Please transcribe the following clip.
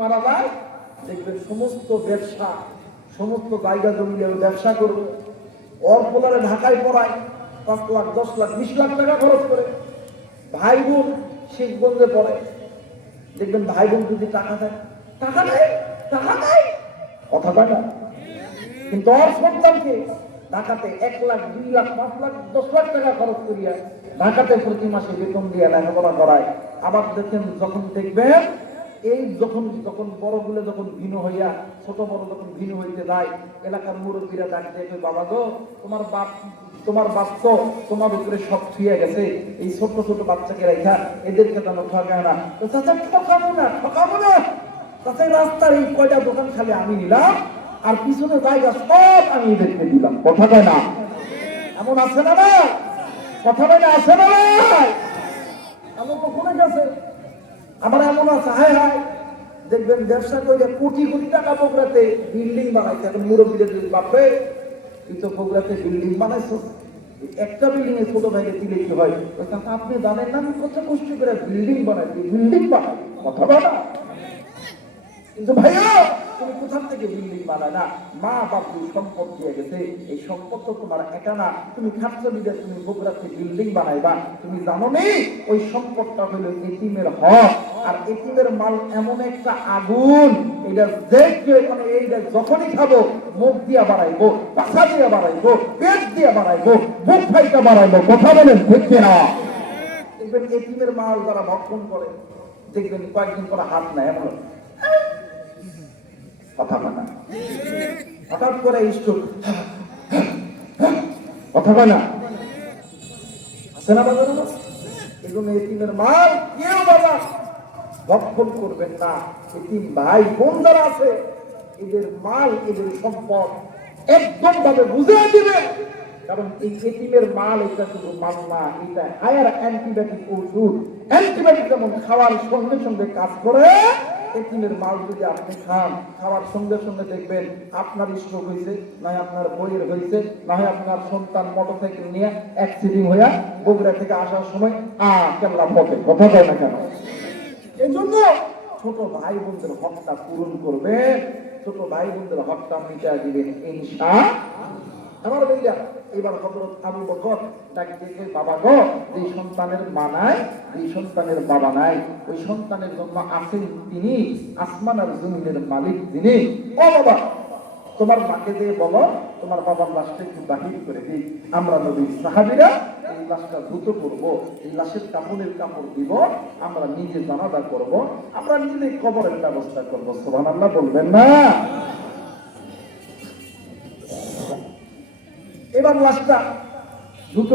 মারা যায়, দেখবেন সমস্ত ব্যবসা, সমস্ত জায়গা জমি ব্যবসা করবে, ওর পোলারে ঢাকায় পড়ায় 5 লাখ 10 লাখ 20 লাখ টাকা খরচ করে। ভাই বোন শিখগঞ্জে পড়ে, দেখবেন ভাই বোন যদি টাকা দেয়, টাকা নেই, টাকা নেই, কথা কয় না। কিন্তু ওর সন্তানকে ঢাকাতে 1 লাখ 2 লাখ 5 লাখ 10 লাখ টাকা খরচ করিয়া ঢাকাতে প্রতি মাসে বেতন দিয়ে লেখাপড়া করায়। আবার দেখেন যখন দেখবেন এই যখন যখন বড়গুলো যখন ভিন্ন হইয়া ছোট বড় যখন ভিন্ন হইতে যায়, এলাকার মুরব্বীরা ডাক দেখবে, বাবা গো তোমার বাপ তো তোমার উপরে সব ছুঁয়ে গেছে, এই ছোট ছোট বাচ্চাকে রেখা এদেরকে তেন ঠকায় না। তো চাচা ঠকাবো না, ঠকাবো না, তাতে রাস্তার এই কয়টা দোকান খালি আমি নিলাম, আর পিছনে জায়গা সব আমি এদেরকে দিলাম, কথা কয় না। এমন আছে না না, কথা বলে না, আছে না ভাই, এমন তো কোনে গেছে। আবার এমন আছে, হায় হায়, দেখবেন ব্যবসা করে কোটি কোটি টাকা বগুড়াতে বিল্ডিং বানাইছে। এখন মুরব্বীদের বাপরে এই তো বগুড়াতে বিল্ডিং বানাইছো, একটা বিল্ডিং এ ছোট ভাইকে দিলে কি হয়, আপনি জানেন না আমি কত কষ্ট করে বিল্ডিং বানাইছি, বিল্ডিং বানাই, কথা বলা। কিন্তু ভাইয়া তুমি কোথা থেকে বিল্ডিং বানায় না, মা বাপু সম্পদ দিয়ে গেছে, এই সম্পদ তো তোমার একা না, তুমি খাচ্ছো দিলে তুমি বগুড়াতে বিল্ডিং বানাইবা। তুমি জানো নি ওই সম্পদটা হলো এতিমের হক, আর এতিমের মাল এমন একটা আগুন, এটা দেখবে মানে এইটা যখনই খাবো মুখ দিয়া বাড়াইবো, পাশা দিয়া বাড়াইবো, পেট দিয়া বাড়াইবো, বুক ফাইটা বাড়াইবো, কথা বলেন ঠিক না। দেখবেন এতিমের মাল যারা ভক্ষণ করে, দেখবেন কয়েকদিন পরে হাত নাই, এমন কথা বলা, হঠাৎ করে স্ট্রোক, কথা বলা আছে না বাজার। এগুলো এতিমের মাল কেউ বাবা ভক্ষণ করবেন না। এতিম ভাই বোন যারা আছে এদের মাল, এদের সম্পদ একদম ভাবে বুঝে দিবেন, কারণ এই এতিমের মাল এটা শুধু মাল না, এটা হায়ার অ্যান্টিবায়োটিক ওষুধ। অ্যান্টিবায়োটিক যেমন খাওয়ার সঙ্গে সঙ্গে কাজ করে, এতিমের মাল যদি আপনি খান, খাওয়ার সঙ্গে সঙ্গে দেখবেন আপনার স্ট্রোক হয়েছে, নয় আপনার বইয়ের হয়েছে, নয় আপনার সন্তান মোটরসাইকেল নিয়ে অ্যাক্সিডেন্ট হইয়া বগুড়া থেকে আসার সময় কেমন পথে, কথা বলে না কেন। এই জন্য ছোট ভাই বোনদের হকটা পূরণ করবেন, ছোট ভাই বোনদের হকটা মিটা দিবেন ইনশাআল্লাহ। আমার ভাইরা এবার হযরত আবু বকর ডাক দিয়ে, বাবা গো, যে সন্তানের মা নাই, এই সন্তানের বাবা নাই, ওই সন্তানের জন্য আছেন তিনি আসমান আর জমিনের মালিক যিনি। ও বাবা, তোমার মাকে দিয়ে বলো তোমার বাবার লাশটা একটু বাহির করে দিই, আমরা নবীর সাহাবীরা এই লাশটা ধুতে করবো, এই লাশের কাপড়ের কাপড় দিব, আমরা নিজে জানাজা করব, আমরা নিজে কবরের ব্যবস্থা করবো। সুবহানাল্লাহ বলবেন না। এবার লাশটা দ্রুত